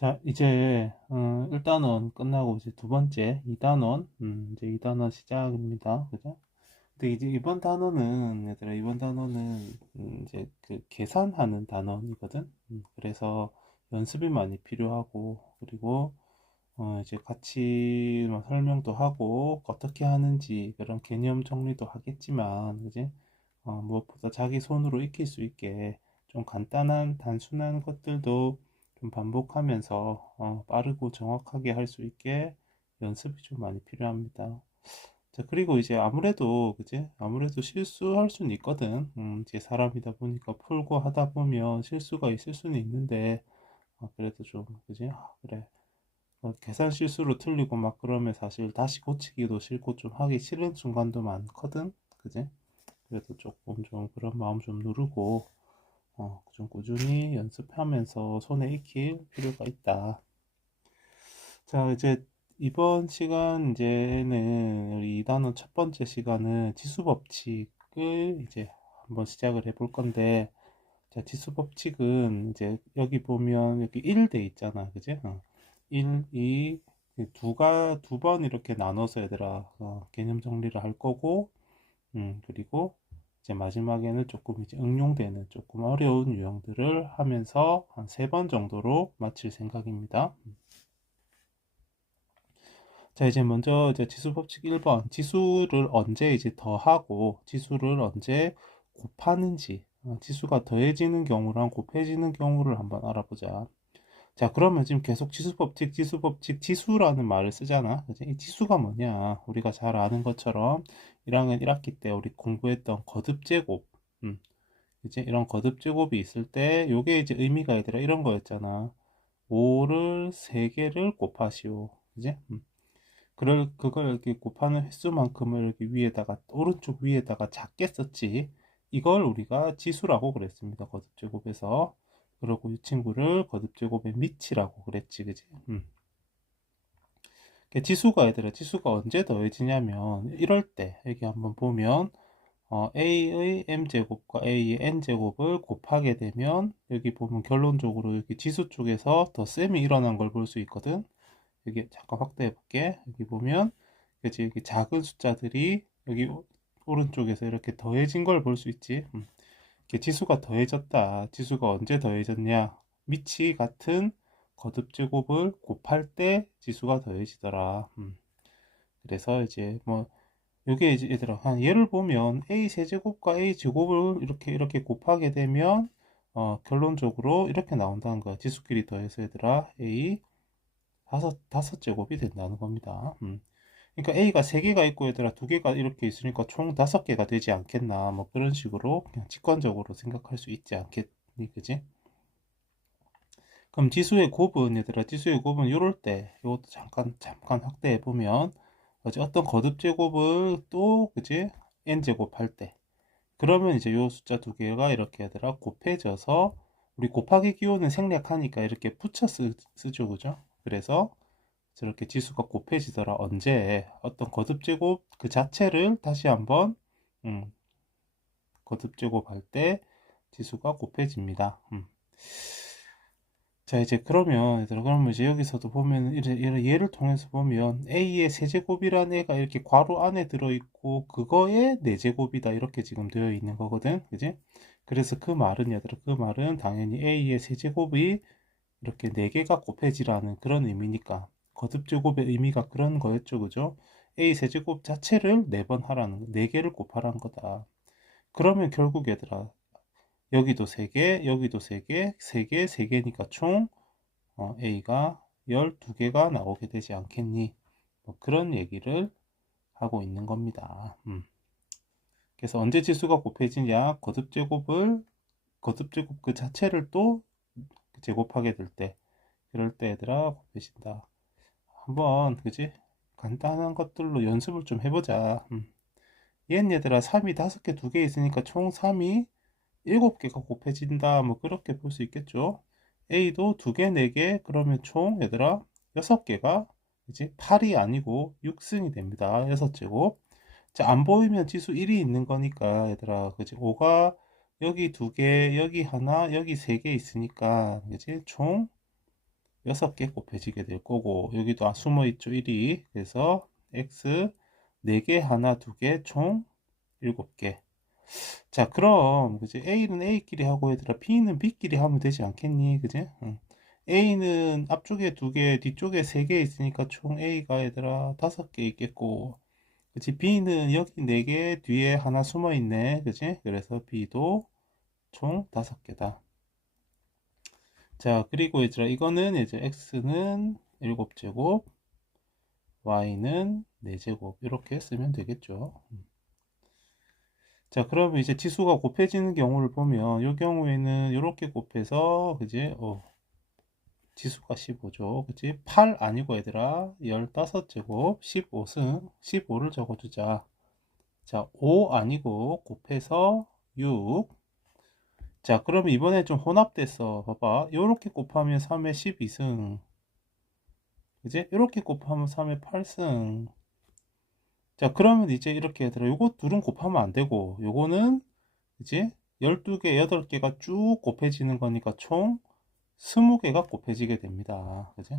자, 이제 1단원 끝나고 이제 두 번째 2단원 이제 2단원 시작입니다. 그죠? 근데 이제 이번 단원은 얘들아 이번 단원은 이제 그 계산하는 단원이거든. 그래서 연습이 많이 필요하고 그리고 이제 같이 뭐 설명도 하고 어떻게 하는지 그런 개념 정리도 하겠지만 그지? 무엇보다 자기 손으로 익힐 수 있게 좀 간단한 단순한 것들도 좀 반복하면서 빠르고 정확하게 할 수 있게 연습이 좀 많이 필요합니다. 자, 그리고 이제 아무래도, 그지? 아무래도 실수할 수는 있거든. 이제 사람이다 보니까 풀고 하다 보면 실수가 있을 수는 있는데, 그래도 좀, 그지? 그래. 계산 실수로 틀리고 막 그러면 사실 다시 고치기도 싫고 좀 하기 싫은 순간도 많거든. 그지? 그래도 조금 좀 그런 마음 좀 누르고 좀 꾸준히 연습하면서 손에 익힐 필요가 있다. 자, 이제 이번 시간 이제는 우리 2단원 첫 번째 시간은 지수 법칙을 이제 한번 시작을 해볼 건데, 자, 지수 법칙은 이제 여기 보면 여기 1돼 있잖아. 그지? 1, 2, 두 번 이렇게 나눠서 얘들아 개념 정리를 할 거고, 그리고 이제 마지막에는 조금 이제 응용되는 조금 어려운 유형들을 하면서 한 세 번 정도로 마칠 생각입니다. 자, 이제 먼저 이제 지수 법칙 1번. 지수를 언제 이제 더하고 지수를 언제 곱하는지, 지수가 더해지는 경우랑 곱해지는 경우를 한번 알아보자. 자, 그러면 지금 계속 지수 법칙, 지수 법칙, 지수라는 말을 쓰잖아. 그지? 이 지수가 뭐냐? 우리가 잘 아는 것처럼 1학년 1학기 때 우리 공부했던 거듭제곱. 이제 이런 거듭제곱이 있을 때 요게 이제 의미가 얘들아 이런 거였잖아. 5를 3개를 곱하시오. 그지? 그걸 이렇게 곱하는 횟수만큼을 여기 위에다가, 오른쪽 위에다가 작게 썼지. 이걸 우리가 지수라고 그랬습니다. 거듭제곱에서. 그리고 이 친구를 거듭제곱의 밑이라고 그랬지. 그지? 지수가 얘들아, 지수가 언제 더해지냐면, 이럴 때, 여기 한번 보면, a의 m제곱과 a의 n제곱을 곱하게 되면, 여기 보면 결론적으로 여기 지수 쪽에서 더 셈이 일어난 걸 볼 수 있거든. 여기 잠깐 확대해 볼게. 여기 보면 그치 여기 작은 숫자들이 여기 오른쪽에서 이렇게 더해진 걸 볼 수 있지. 이렇게 지수가 더해졌다. 지수가 언제 더해졌냐? 밑이 같은 거듭제곱을 곱할 때 지수가 더해지더라. 그래서 이제 뭐 요게 이제 얘들아 한 예를 보면 a 세제곱과 a 제곱을 이렇게 곱하게 되면 결론적으로 이렇게 나온다는 거야. 지수끼리 더해서 얘들아 a 다섯 제곱이 된다는 겁니다. 그러니까 A가 3개가 있고 얘들아 2개가 이렇게 있으니까 총 5개가 되지 않겠나 뭐 그런 식으로 그냥 직관적으로 생각할 수 있지 않겠니 그지? 그럼 지수의 곱은 얘들아 지수의 곱은 이럴 때 이것도 잠깐 확대해 보면 어떤 거듭 제곱을 또 그지? n 제곱 할 때 그러면 이제 요 숫자 2개가 이렇게 얘들아 곱해져서 우리 곱하기 기호는 생략하니까 이렇게 붙여 쓰죠 그죠? 그래서 저렇게 지수가 곱해지더라. 언제 어떤 거듭제곱 그 자체를 다시 한번 음, 거듭제곱할 때 지수가 곱해집니다. 자 이제 그러면 이제 여기서도 보면 이런 예를 통해서 보면 a의 세제곱이라는 애가 이렇게 괄호 안에 들어있고 그거의 네제곱이다 이렇게 지금 되어 있는 거거든 그지? 그래서 그 말은 얘들아 그 말은 당연히 a의 세제곱이 이렇게 4개가 곱해지라는 그런 의미니까 거듭제곱의 의미가 그런 거였죠 그죠? a 세제곱 자체를 4번 하라는 거 4개를 곱하라는 거다. 그러면 결국 얘들아 여기도 3개 여기도 3개 3개 3개니까 총 a가 12개가 나오게 되지 않겠니? 뭐 그런 얘기를 하고 있는 겁니다. 그래서 언제 지수가 곱해지냐 거듭제곱 그 자체를 또 제곱하게 될 때 그럴 때 얘들아 곱해진다. 한번 그지? 간단한 것들로 연습을 좀 해보자. 얘네들아 3이 5개 2개 있으니까 총 3이 7개가 곱해진다 뭐 그렇게 볼 수 있겠죠. A도 2개 4개 그러면 총 얘들아 6개가 그지? 8이 아니고 6승이 됩니다. 6제곱. 자, 안 보이면 지수 1이 있는 거니까 얘들아 그지? 5가 여기 2개 여기 하나 여기 3개 있으니까 그지? 총 6개 곱해지게 될 거고, 여기도 숨어 있죠, 1이. 그래서 x 4개, 하나, 2개, 총 7개. 자, 그럼 그지? A는 A끼리 하고 얘들아 B는 B끼리 하면 되지 않겠니? 그지? 응. A는 앞쪽에 2개, 뒤쪽에 3개 있으니까 총 A가 얘들아 5개 있겠고, 그치? B는 여기 4개, 뒤에 하나 숨어 있네. 그지? 그래서 B도 총 5개다. 자, 그리고 얘들아 이거는 이제 X는 7제곱, Y는 4제곱 이렇게 쓰면 되겠죠. 자, 그러면 이제 지수가 곱해지는 경우를 보면 이 경우에는 이렇게 곱해서 그지? 지수가 15죠. 그지? 8 아니고 얘들아 15제곱 15승 15를 적어주자. 자, 5 아니고 곱해서 6. 자, 그러면 이번에 좀 혼합됐어. 봐봐. 이렇게 곱하면 3에 12승. 그지? 이렇게 곱하면 3에 8승. 자, 그러면 이제 이렇게 얘들아 요거 둘은 곱하면 안 되고 요거는 그지? 12개, 8개가 쭉 곱해지는 거니까 총 20개가 곱해지게 됩니다. 그지?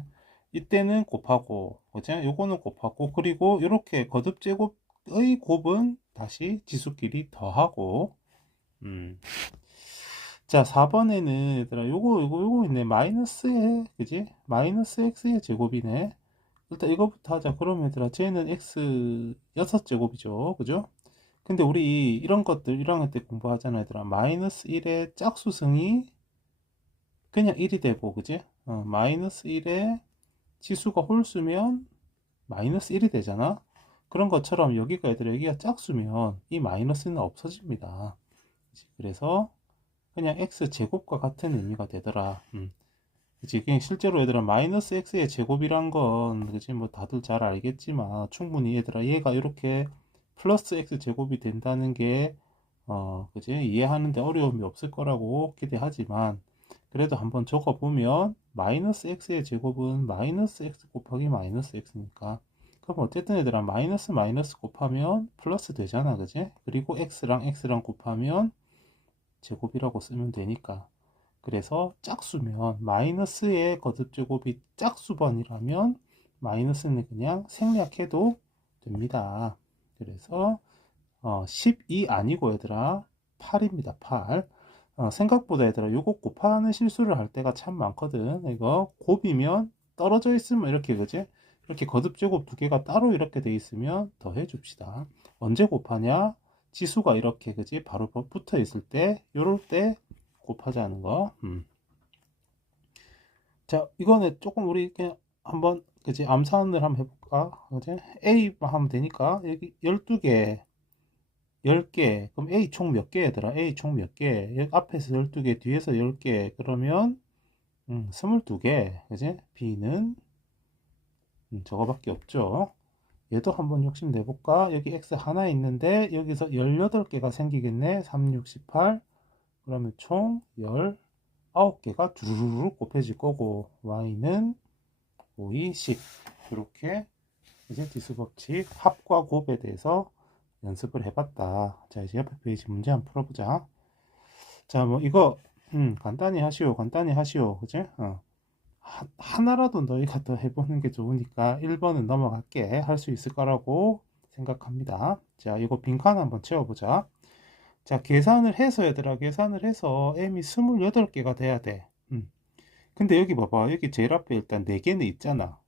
이때는 곱하고, 그지? 요거는 곱하고, 그리고 이렇게 거듭제곱의 곱은 다시 지수끼리 더하고, 자, 4번에는 얘들아, 요거 있네. 마이너스에, 그지? 마이너스 x의 제곱이네. 일단 이거부터 하자. 그러면 얘들아, 쟤는 x 6제곱이죠. 그죠? 근데 우리 이런 것들 1학년 때 공부하잖아 얘들아. 마이너스 1의 짝수승이 그냥 1이 되고 그지? 마이너스 1의 치수가 홀수면 마이너스 1이 되잖아. 그런 것처럼 여기가 얘들아 여기가 짝수면 이 마이너스는 없어집니다. 그치? 그래서 그냥 x 제곱과 같은 의미가 되더라. 그치? 그냥 실제로 얘들아 마이너스 x의 제곱이란 건 그치? 뭐 다들 잘 알겠지만 충분히 얘들아 얘가 이렇게 플러스 x 제곱이 된다는 게 그지? 이해하는데 어려움이 없을 거라고 기대하지만 그래도 한번 적어보면 마이너스 x의 제곱은 마이너스 x 곱하기 마이너스 x니까 그럼 어쨌든 얘들아 마이너스 마이너스 곱하면 플러스 되잖아 그지? 그리고 x랑 곱하면 제곱이라고 쓰면 되니까 그래서 짝수면 마이너스의 거듭제곱이 짝수번이라면 마이너스는 그냥 생략해도 됩니다. 그래서 12 아니고 얘들아 8입니다. 8. 생각보다 얘들아 요거 곱하는 실수를 할 때가 참 많거든. 이거 곱이면 떨어져 있으면 이렇게 그지? 이렇게 거듭제곱 두 개가 따로 이렇게 돼 있으면 더해 줍시다. 언제 곱하냐? 지수가 이렇게 그지? 바로 붙어 있을 때 요럴 때 곱하자는 거. 자, 이거는 조금 우리 그냥 한번 그지? 암산을 한번 해볼까? 그지? A만 하면 되니까 여기 12개 10개. 그럼 A 총 몇 개 얘들아? A 총 몇 개? 여기 앞에서 12개, 뒤에서 10개. 그러면 22개. 그지? B는 저거밖에 없죠. 얘도 한번 욕심 내볼까? 여기 X 하나 있는데 여기서 18개가 생기겠네. 3, 6, 18. 그러면 총 19개가 두루루루 곱해질 거고 Y는 5, 2, 10. 이렇게 이제 지수법칙 합과 곱에 대해서 연습을 해봤다. 자, 이제 옆에 페이지 문제 한번 풀어보자. 자, 뭐, 이거, 간단히 하시오. 간단히 하시오. 그지? 하나라도 너희가 더 해보는 게 좋으니까 1번은 넘어갈게. 할 수 있을 거라고 생각합니다. 자, 이거 빈칸 한번 채워보자. 자, 계산을 해서 얘들아, 계산을 해서 m이 28개가 돼야 돼. 근데 여기 봐봐. 여기 제일 앞에 일단 4개는 있잖아.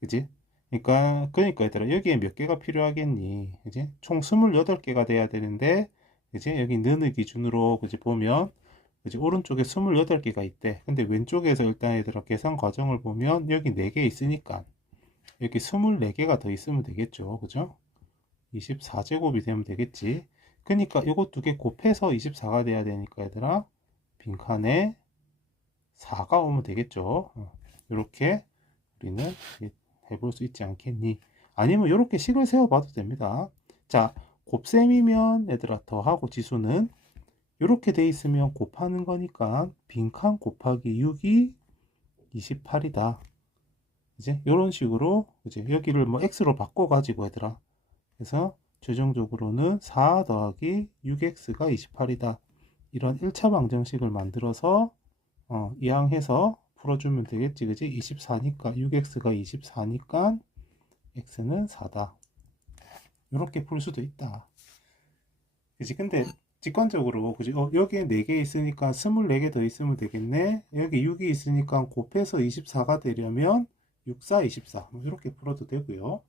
그지? 그러니까 얘들아, 여기에 몇 개가 필요하겠니? 그지? 총 28개가 돼야 되는데, 그지? 여기 는을 기준으로, 그지? 보면, 그지? 오른쪽에 28개가 있대. 근데 왼쪽에서 일단 얘들아, 계산 과정을 보면, 여기 4개 있으니까, 여기 24개가 더 있으면 되겠죠. 그죠? 24제곱이 되면 되겠지. 그러니까 이거 두 개 곱해서 24가 돼야 되니까 얘들아, 빈칸에 4가 오면 되겠죠. 이렇게 우리는 해볼 수 있지 않겠니? 아니면 이렇게 식을 세워봐도 됩니다. 자, 곱셈이면 얘들아 더하고 지수는 이렇게 돼 있으면 곱하는 거니까 빈칸 곱하기 6이 28이다. 이제 이런 식으로 이제 여기를 뭐 x로 바꿔가지고 얘들아. 그래서 최종적으로는 4 더하기 6x가 28이다. 이런 1차 방정식을 만들어서 이항해서 풀어주면 되겠지, 그지? 24니까 6x가 24니까 x는 4다. 이렇게 풀 수도 있다. 그지? 근데 직관적으로 그지? 여기에 4개 있으니까 24개 더 있으면 되겠네. 여기 6이 있으니까 곱해서 24가 되려면 6, 4, 24 이렇게 풀어도 되고요.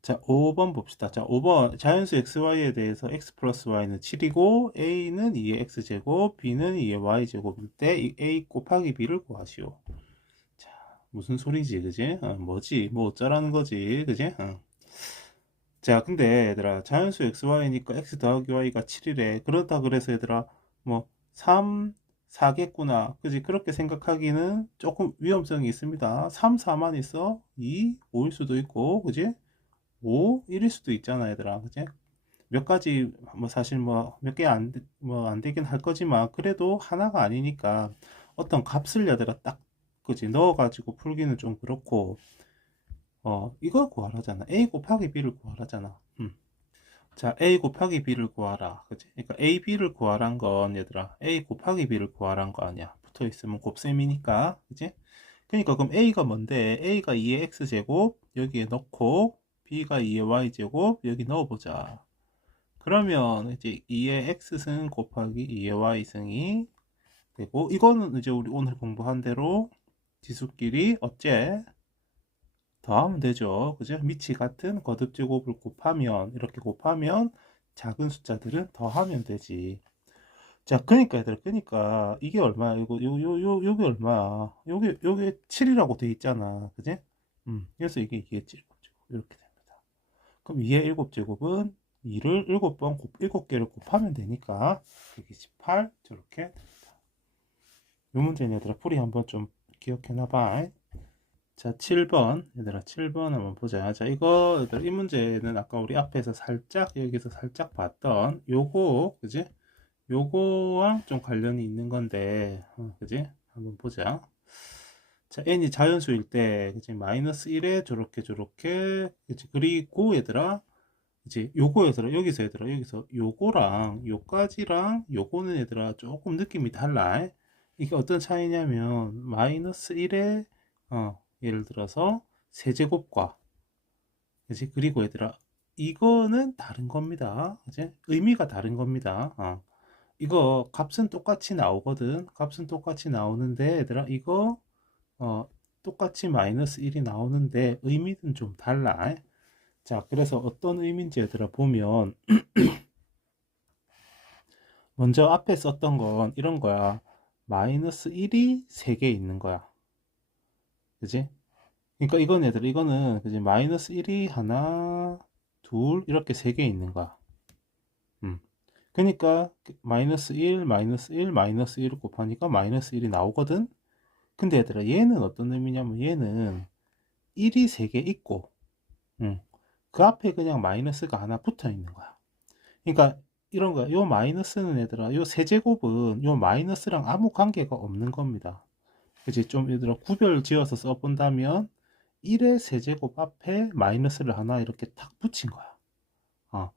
자, 5번 봅시다. 자, 5번 자연수 xy에 대해서 x 플러스 y는 7이고 a는 2의 x제곱, b는 2의 y제곱일 때 이 a 곱하기 b를 구하시오. 자, 무슨 소리지, 그지? 뭐지? 뭐 어쩌라는 거지, 그지? 자, 근데 얘들아, 자연수 xy니까 x 더하기 y가 7이래. 그렇다 그래서 얘들아, 뭐 3, 4겠구나. 그지? 그렇게 생각하기는 조금 위험성이 있습니다. 3, 4만 있어? 2, 5일 수도 있고, 그지? 5, 1일 수도 있잖아, 얘들아. 그지? 몇 가지, 뭐, 사실 뭐, 몇 개 안 되긴 할 거지만, 그래도 하나가 아니니까, 어떤 값을 얘들아 딱, 그지? 넣어가지고 풀기는 좀 그렇고, 이걸 구하라잖아. A 곱하기 B를 구하라잖아. 자, A 곱하기 B를 구하라. 그지? 그러니까 A, B를 구하란 건, 얘들아, A 곱하기 B를 구하란 거 아니야. 붙어 있으면 곱셈이니까. 그지? 그러니까 그럼 A가 뭔데? A가 2의 X제곱, 여기에 넣고, B가 2의 Y제곱, 여기 넣어보자. 그러면 이제 2의 x승 곱하기 2의 y승이 되고, 이거는 이제 우리 오늘 공부한 대로 지수끼리 어째 더하면 되죠. 그죠? 밑이 같은 거듭제곱을 곱하면, 이렇게 곱하면 작은 숫자들은 더하면 되지. 자, 그러니까 얘들아, 그러니까 이게 얼마야? 요게 얼마야? 요게 7이라고 돼 있잖아. 그지? 그래서 이게 2의 7곱제곱 이렇게 됩니다. 그럼 2의 7제곱은 2를 7번 7개를 곱하면 되니까 128 저렇게 됩니다. 이 문제는 얘들아 풀이 한번 좀 기억해놔봐. 자, 7번 얘들아 7번 한번 보자. 자, 이거 얘들아 이 문제는 아까 우리 앞에서 살짝 여기서 살짝 봤던 요거 그지? 요거랑 좀 관련이 있는 건데 그지? 한번 보자. 자, n이 자연수일 때 그지? 마이너스 1에 저렇게 그지? 그리고 얘들아 이제 요거 얘들아 여기서 요거랑 요까지랑 요거는 얘들아 조금 느낌이 달라. 이게 어떤 차이냐면 마이너스 1에 예를 들어서 세제곱과 그지? 그리고 얘들아 이거는 다른 겁니다. 그지? 의미가 다른 겁니다. 이거 값은 똑같이 나오거든. 값은 똑같이 나오는데 얘들아 이거 똑같이 마이너스 1이 나오는데 의미는 좀 달라. 자, 그래서 어떤 의미인지 얘들아 보면 먼저 앞에 썼던 건 이런 거야. 마이너스 1이 3개 있는 거야. 그지? 그러니까 이건 얘들아 이거는 그지? 마이너스 1이 하나, 둘 이렇게 3개 있는 거야. 그러니까 마이너스 1, 마이너스 1, 마이너스 1을 곱하니까 마이너스 1이 나오거든. 근데 얘들아 얘는 어떤 의미냐면 얘는 1이 3개 있고 그 앞에 그냥 마이너스가 하나 붙어 있는 거야. 그러니까 이런 거야. 요 마이너스는 얘들아, 요 세제곱은 요 마이너스랑 아무 관계가 없는 겁니다. 그치? 좀 얘들아 구별 지어서 써본다면 1의 세제곱 앞에 마이너스를 하나 이렇게 탁 붙인 거야.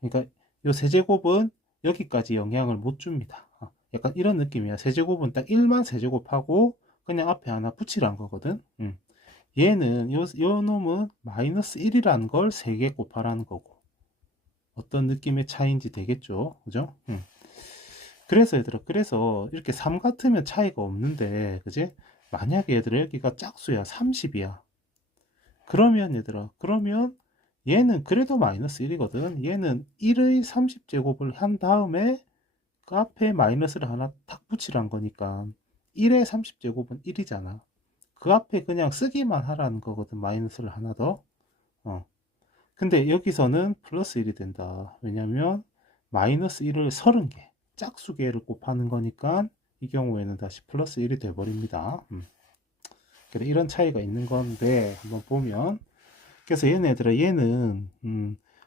그러니까 요 세제곱은 여기까지 영향을 못 줍니다. 약간 이런 느낌이야. 세제곱은 딱 1만 세제곱하고 그냥 앞에 하나 붙이란 거거든. 얘는 요 놈은 마이너스 1이라는 걸 3개 곱하라는 거고. 어떤 느낌의 차이인지 되겠죠. 그죠? 그래서 얘들아, 그래서 이렇게 3 같으면 차이가 없는데, 그지? 만약에 얘들아, 여기가 짝수야, 30이야. 그러면 얘들아, 그러면 얘는 그래도 마이너스 1이거든. 얘는 1의 30제곱을 한 다음에 그 앞에 마이너스를 하나 탁 붙이란 거니까 1의 30제곱은 1이잖아. 그 앞에 그냥 쓰기만 하라는 거거든. 마이너스를 하나 더. 근데 여기서는 플러스 1이 된다. 왜냐면 마이너스 1을 30개 짝수개를 곱하는 거니까 이 경우에는 다시 플러스 1이 돼버립니다. 그래, 이런 차이가 있는 건데 한번 보면 그래서 얘는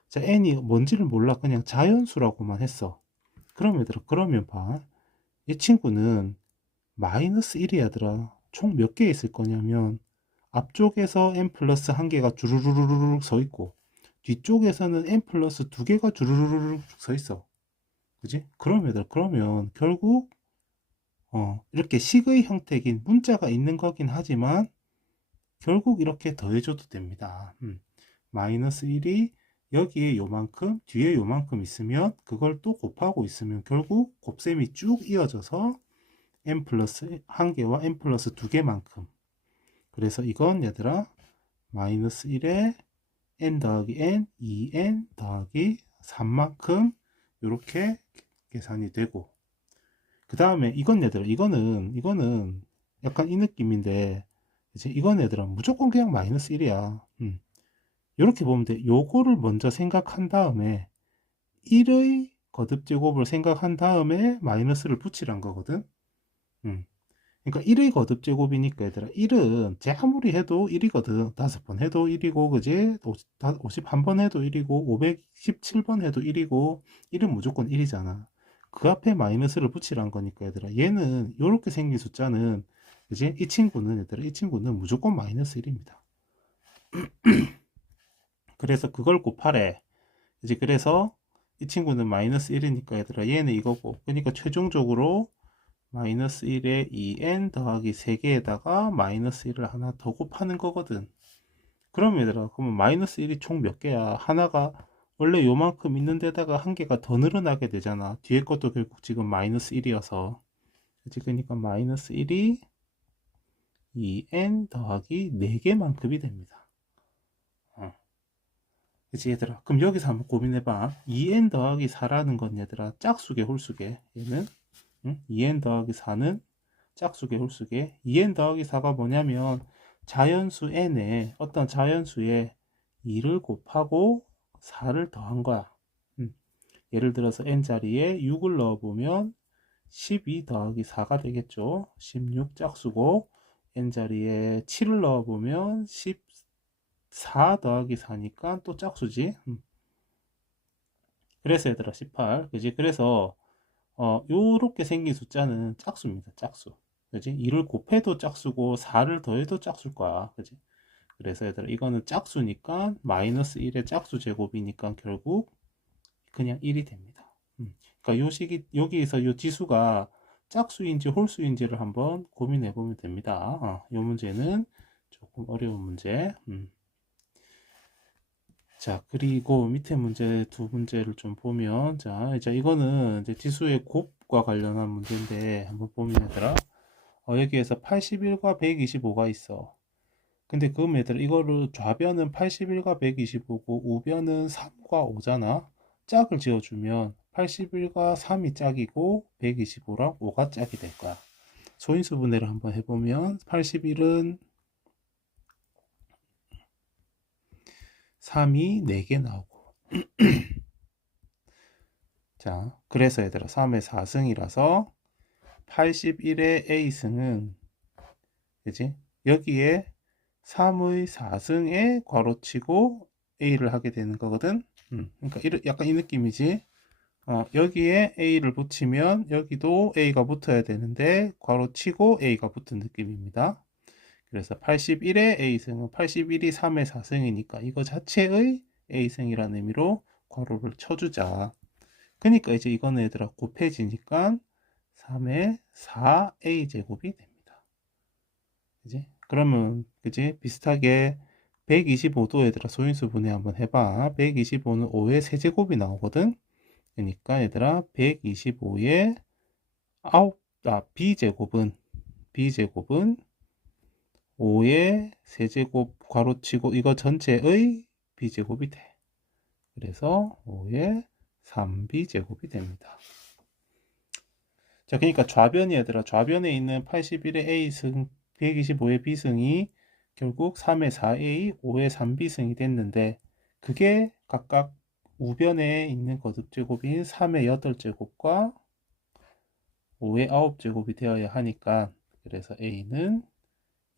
자 n이 뭔지를 몰라. 그냥 자연수라고만 했어. 그럼 얘들아 그러면 봐. 이 친구는 마이너스 1이 얘들아 총 몇 개 있을 거냐면 앞쪽에서 n 플러스 1개가 주르르르륵 서 있고 뒤쪽에서는 n 플러스 2개가 주르르르륵 서 있어. 그지? 그러면 결국 이렇게 식의 형태긴 문자가 있는 거긴 하지만 결국 이렇게 더해줘도 됩니다. 마이너스 1이 여기에 요만큼, 뒤에 요만큼 있으면 그걸 또 곱하고 있으면 결국 곱셈이 쭉 이어져서 n 플러스 1개와 n 플러스 2개만큼. 그래서 이건 얘들아 마이너스 1에 n 더하기 n, 2n 더하기 3만큼 이렇게 계산이 되고, 그 다음에 이건 얘들아 이거는 약간 이 느낌인데 이제 이건 얘들아 무조건 그냥 마이너스 1이야. 이렇게 보면 돼. 요거를 먼저 생각한 다음에 1의 거듭제곱을 생각한 다음에 마이너스를 붙이란 거거든. 그러니까 1의 거듭제곱이니까 얘들아 1은 제 아무리 해도 1이거든. 5번 해도 1이고 그지? 51번 해도 1이고 517번 해도 1이고 1은 무조건 1이잖아. 그 앞에 마이너스를 붙이란 거니까 얘들아 얘는 이렇게 생긴 숫자는 그지? 이 친구는 무조건 마이너스 1입니다. 그래서 그걸 곱하래. 이제 그래서 이 친구는 마이너스 1이니까 얘들아 얘는 이거고, 그러니까 최종적으로 마이너스 1에 2n 더하기 3개에다가 마이너스 1을 하나 더 곱하는 거거든. 그럼 얘들아 그러면 마이너스 1이 총 몇 개야? 하나가 원래 요만큼 있는 데다가 한 개가 더 늘어나게 되잖아. 뒤에 것도 결국 지금 마이너스 1이어서 그치? 그러니까 마이너스 1이 2n 더하기 4개만큼이 됩니다. 그치 얘들아? 그럼 여기서 한번 고민해봐. 2n 더하기 4라는 건 얘들아 짝수계 홀수계, 얘는 2n 더하기 4는 짝수계 홀수계. 2n 더하기 4가 뭐냐면 자연수 n에 어떤 자연수에 2를 곱하고 4를 더한 거야. 예를 들어서 n 자리에 6을 넣어보면 12 더하기 4가 되겠죠. 16 짝수고, n 자리에 7을 넣어보면 14 더하기 4니까 또 짝수지. 그래서 얘들아 18, 그지? 그래서 요렇게 생긴 숫자는 짝수입니다. 짝수. 그지? 2를 곱해도 짝수고 4를 더해도 짝수일 거야. 그지? 그래서 얘들아 이거는 짝수니까 마이너스 1의 짝수 제곱이니까 결국 그냥 1이 됩니다. 그러니까 요 식이 여기에서 요 지수가 짝수인지 홀수인지를 한번 고민해 보면 됩니다. 요 문제는 조금 어려운 문제. 자, 그리고 밑에 문제 두 문제를 좀 보면, 자, 이제 이거는 이제 지수의 곱과 관련한 문제인데, 한번 보면 얘들아, 여기에서 81과 125가 있어. 근데 그럼 얘들아, 이거를 좌변은 81과 125고, 우변은 3과 5잖아? 짝을 지어주면 81과 3이 짝이고, 125랑 5가 짝이 될 거야. 소인수 분해를 한번 해보면, 81은 3이 4개 나오고, 자, 그래서 얘들아 3의 4승이라서 81의 A승은 그지? 여기에 3의 4승에 괄호치고 A를 하게 되는 거거든. 그러니까 약간 이 느낌이지. 여기에 A를 붙이면 여기도 A가 붙어야 되는데 괄호치고 A가 붙은 느낌입니다. 그래서 81의 A승은 81이 3의 4승이니까 이거 자체의 A승이라는 의미로 괄호를 쳐주자. 그러니까 이제 이거는 얘들아 곱해지니까 3의 4a 제곱이 됩니다. 그지? 그러면 그지? 비슷하게 125도 얘들아 소인수 분해 한번 해봐. 125는 5의 세제곱이 나오거든. 그러니까 얘들아 125의 b제곱은 5의 세제곱 괄호치고 이거 전체의 b제곱이 돼. 그래서 5의 3b제곱이 됩니다. 자, 그러니까 좌변이 얘들아 좌변에 있는 81의 A승, 125의 B승이 결국 3의 4A, 5의 3B승이 됐는데 그게 각각 우변에 있는 거듭제곱인 3의 8제곱과 5의 9제곱이 되어야 하니까 그래서 A는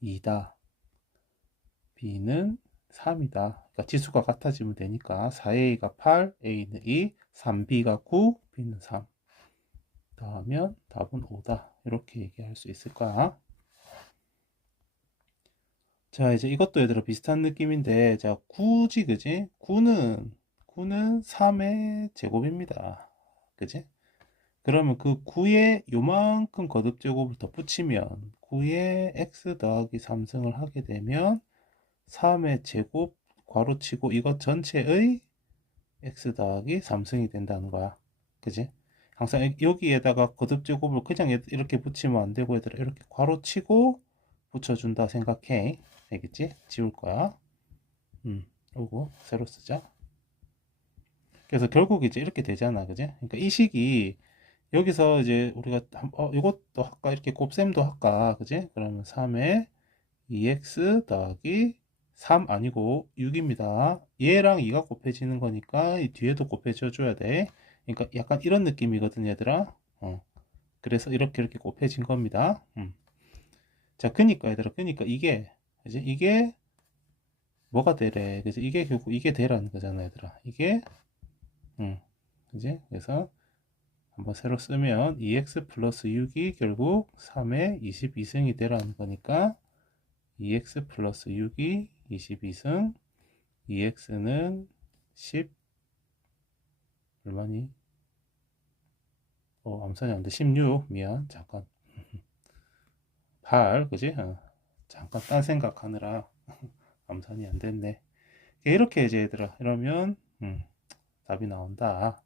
2다, B는 3이다. 그러니까 지수가 같아지면 되니까 4A가 8, A는 2, 3B가 9, B는 3. 하면 답은 5다. 이렇게 얘기할 수 있을 거야. 자, 이제 이것도 얘들아 비슷한 느낌인데, 자, 9지, 그지? 9는 3의 제곱입니다. 그지? 그러면 그 9에 요만큼 거듭제곱을 덧붙이면 9에 x 더하기 3승을 하게 되면 3의 제곱 괄호치고 이것 전체의 x 더하기 3승이 된다는 거야. 그지? 항상 여기에다가 거듭제곱을 그냥 이렇게 붙이면 안 되고 얘들아 이렇게 괄호치고 붙여준다 생각해. 알겠지? 지울 거야. 요거 새로 쓰자. 그래서 결국 이제 이렇게 되잖아. 그지? 그러니까 이 식이 여기서 이제 우리가 이것도 할까? 이렇게 곱셈도 할까? 그지? 그러면 3에 2x 더하기 3 아니고 6입니다. 얘랑 2가 곱해지는 거니까 이 뒤에도 곱해져 줘야 돼. 그러니까 약간 이런 느낌이거든, 얘들아. 그래서 이렇게 곱해진 겁니다. 자, 그니까 얘들아, 그니까 이게 이제 이게 뭐가 되래? 그래서 이게 결국 이게 되라는 거잖아, 얘들아. 이게 그지? 그래서 한번 새로 쓰면 2x 플러스 6이 결국 3의 22승이 되라는 거니까 2x 플러스 6이 22승, 2x는 10 얼마니? 암산이 안 돼. 16 미안 잠깐 8 그지? 잠깐 딴 생각하느라 암산이 안 됐네. 이렇게 이제 얘들아 이러면 답이 나온다.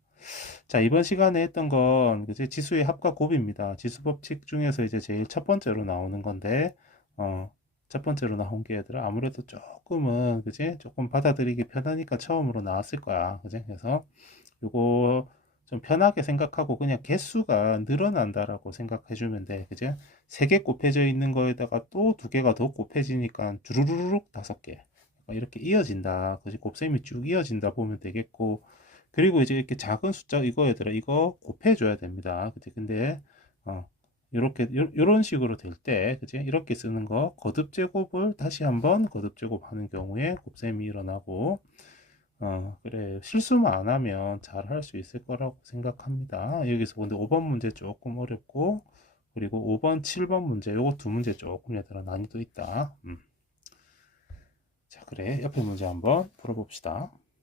자, 이번 시간에 했던 건 그지? 지수의 합과 곱입니다. 지수 법칙 중에서 이제 제일 첫 번째로 나오는 건데 첫 번째로 나온 게 얘들아 아무래도 조금은 그지? 조금 받아들이기 편하니까 처음으로 나왔을 거야. 그지? 그래서 요거 좀 편하게 생각하고 그냥 개수가 늘어난다라고 생각해 주면 돼. 그지? 3개 곱해져 있는 거에다가 또 2개가 더 곱해지니까 주르르륵 5개. 이렇게 이어진다. 그지? 곱셈이 쭉 이어진다 보면 되겠고. 그리고 이제 이렇게 작은 숫자 이거 얘들아 이거 곱해줘야 됩니다. 그지? 근데 이렇게 이런 식으로 될 때, 그지? 이렇게 쓰는 거 거듭 제곱을 다시 한번 거듭 제곱하는 경우에 곱셈이 일어나고 그래 실수만 안 하면 잘 할 수 있을 거라고 생각합니다. 여기서 근데 5번 문제 조금 어렵고 그리고 5번, 7번 문제 요거 두 문제 조금 얘들아 난이도 있다. 자 그래 옆에 문제 한번 풀어봅시다.